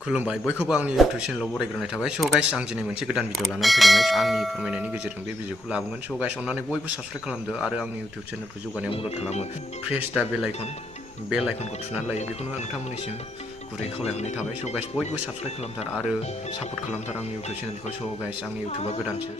खुलुमबाय बयखौबो आंनि इउटिउब चेनेलाव बरायग्रोनाय थाबाय। स' गाइस आं दिनै मोनसे गोदान भिडिअ लानानै फैदों। आंनि फोरमायनायनि गेजेरजों बे भिडिअखौ लाबोगोन। स' गाइस अन्नानै बयबो साबस्क्राइब खालामदो आरो आंनि इउटिउब चेनेलखौ जौगानायाव मदद खालामो। प्रेस दा बेल आइकनखौ थुनानै लायो। बेखौनो नोंथांमोननिसिम गुरै खावलायहरनाय थाबाय। स' गाइस बयबो साबस्क्राइब खालामथार आरो सापर्ट खालामथार आंनि इउटिउब चेनेलखौ। स' गाइस आंनि इउटिउबा गोदानसो।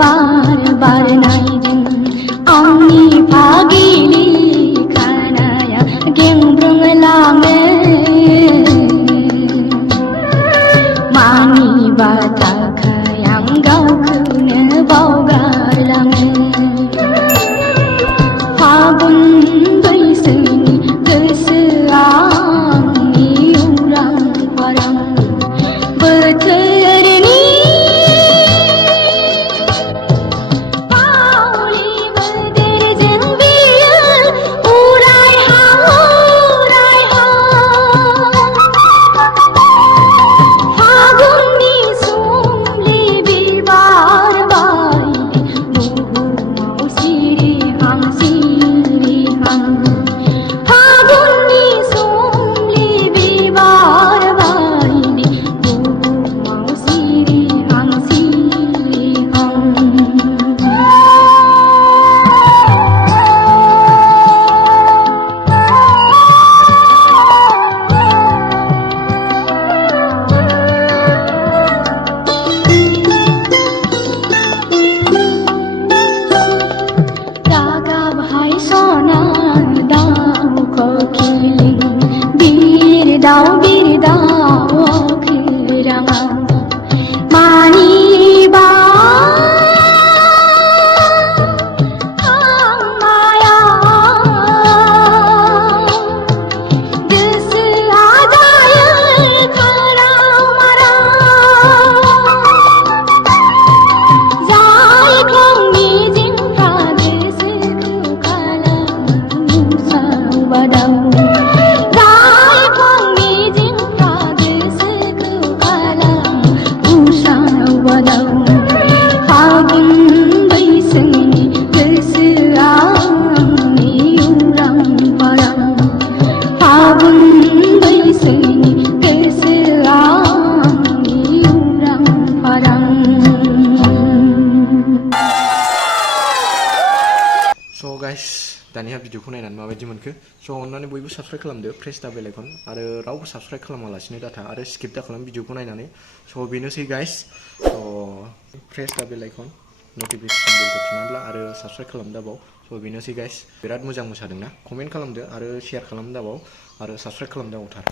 बार बार नायदों आंनि फागिलि खानाया गेंब्रुंलाङो मानिबा थाखाय आं गावखौनो बावगारलाङो फागुन बैसोनि गोसोआ आंनि उरां फारां बोथोरनि बिरदाव खैराङा मानिबा माया गोसोआ जायो खाराव माराव जायखौ मिजिंफ्रा गोसोखौ खालामो सावबादाव स' गाइस दानिया भिडिअखौ नायनानै माबायदि मोनखो? स' अन्नानै बयबो साबस्क्राइब खालामदो प्रेस दा बेल आइकन आरो रावबो साबस्क्राइब खालामालासिनो दाथा आरो स्किप दा खालाम भिडिअखौ नायनानै। स' बेनोसै गाइस। प्रेस दा बेल आइकन नटिफिकेसन बेलखौ थुनानै ला आरो साबस्क्राइब खालाम दाबाव। स' बेनोसै गाइस। बिराद मोजां मोसादोंना? कमेन्ट खालामदो आरो शेयार खालाम दाबाव आरो साबस्क्राइब खालाम दाबावथार।